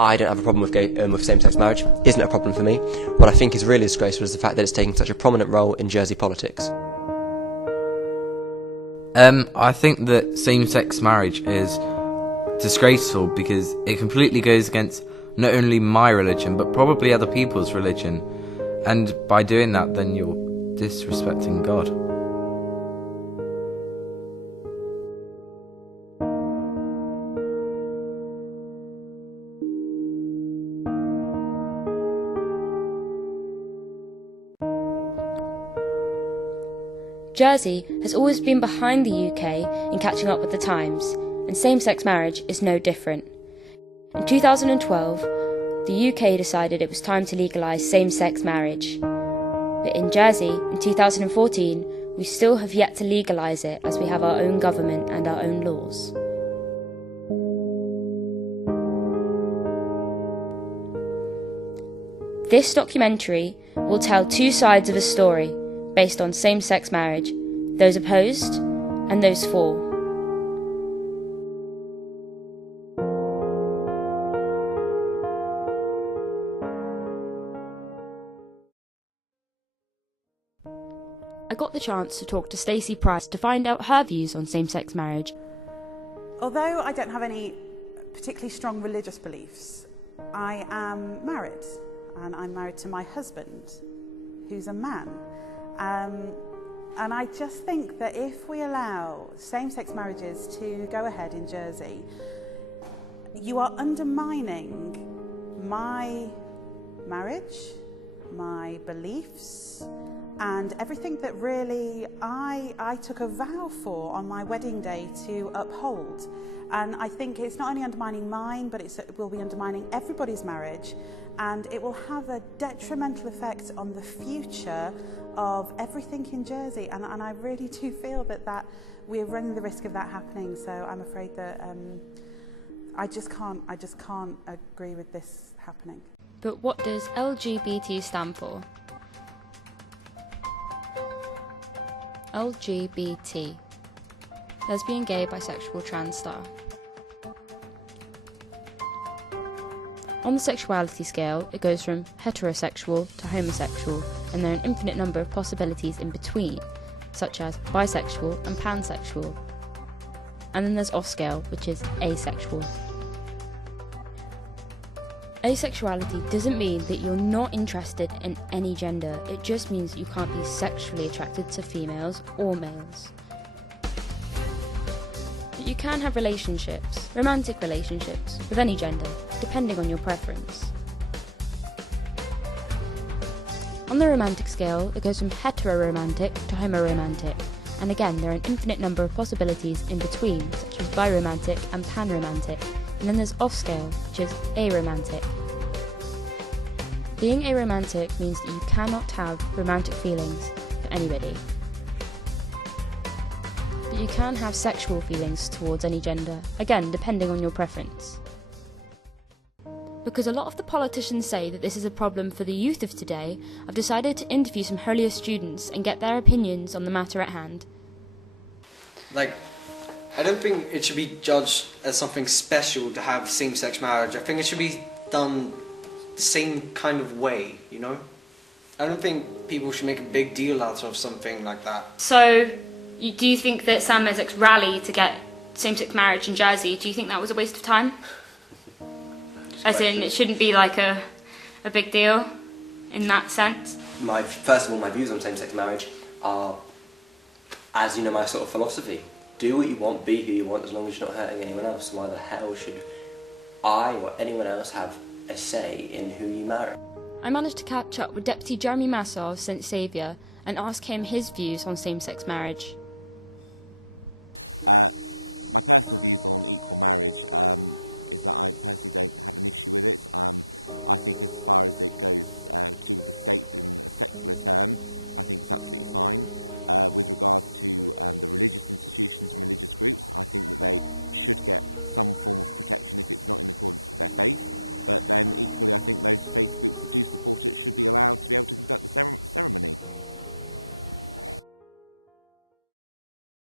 I don't have a problem with same-sex marriage. Isn't a problem for me. What I think is really disgraceful is the fact that it's taking such a prominent role in Jersey politics. I think that same-sex marriage is disgraceful because it completely goes against not only my religion but probably other people's religion, and by doing that then you're disrespecting God. Jersey has always been behind the UK in catching up with the times, and same-sex marriage is no different. In 2012, the UK decided it was time to legalise same-sex marriage. But in Jersey, in 2014, we still have yet to legalise it as we have our own government and our own laws. This documentary will tell two sides of a story based on same-sex marriage, those opposed and those for. I got the chance to talk to Stacey Price to find out her views on same-sex marriage. Although I don't have any particularly strong religious beliefs, I am married, and I'm married to my husband, who's a man. And I just think that if we allow same-sex marriages to go ahead in Jersey, you are undermining my marriage, my beliefs, and everything that really I took a vow for on my wedding day to uphold. And I think it's not only undermining mine, but it will be undermining everybody's marriage, and it will have a detrimental effect on the future of everything in Jersey. And I really do feel that we're running the risk of that happening. So I'm afraid that I just can't agree with this happening. But what does LGBT stand for? LGBT. Lesbian, gay, bisexual, trans, star. On the sexuality scale, it goes from heterosexual to homosexual, and there are an infinite number of possibilities in between, such as bisexual and pansexual. And then there's off-scale, which is asexual. Asexuality doesn't mean that you're not interested in any gender, it just means you can't be sexually attracted to females or males. But you can have relationships, romantic relationships, with any gender, depending on your preference. On the romantic scale, it goes from heteroromantic to homoromantic, and again there are an infinite number of possibilities in between, such as biromantic and panromantic, and then there's off-scale, which is aromantic. Being aromantic means that you cannot have romantic feelings for anybody. But you can have sexual feelings towards any gender, again depending on your preference. Because a lot of the politicians say that this is a problem for the youth of today, I've decided to interview some Holier students and get their opinions on the matter at hand. I don't think it should be judged as something special to have same-sex marriage. I think it should be done the same kind of way, you know? I don't think people should make a big deal out of something like that. So, do you think that Sam Maisak's rally to get same-sex marriage in Jersey, do you think that was a waste of time? As in, it shouldn't be like a big deal in that sense? First of all, my views on same-sex marriage are, as you know, my sort of philosophy. Do what you want, be who you want, as long as you're not hurting anyone else. Why the hell should I or anyone else have a say in who you marry? I managed to catch up with Deputy Jeremy Massar of St Saviour and ask him his views on same-sex marriage. My personal views on equal marriage is that I personally don't have an issue with it. I think as far as it goes to do with the state in a secular term, I think it's absolutely fine. With regards to the religious institutions and religious groups, I think that they should get some form of protection if it's not in accordance with their faith. But then equally, I think those faith groups that do support it should be allowed to be able to conduct the ceremony.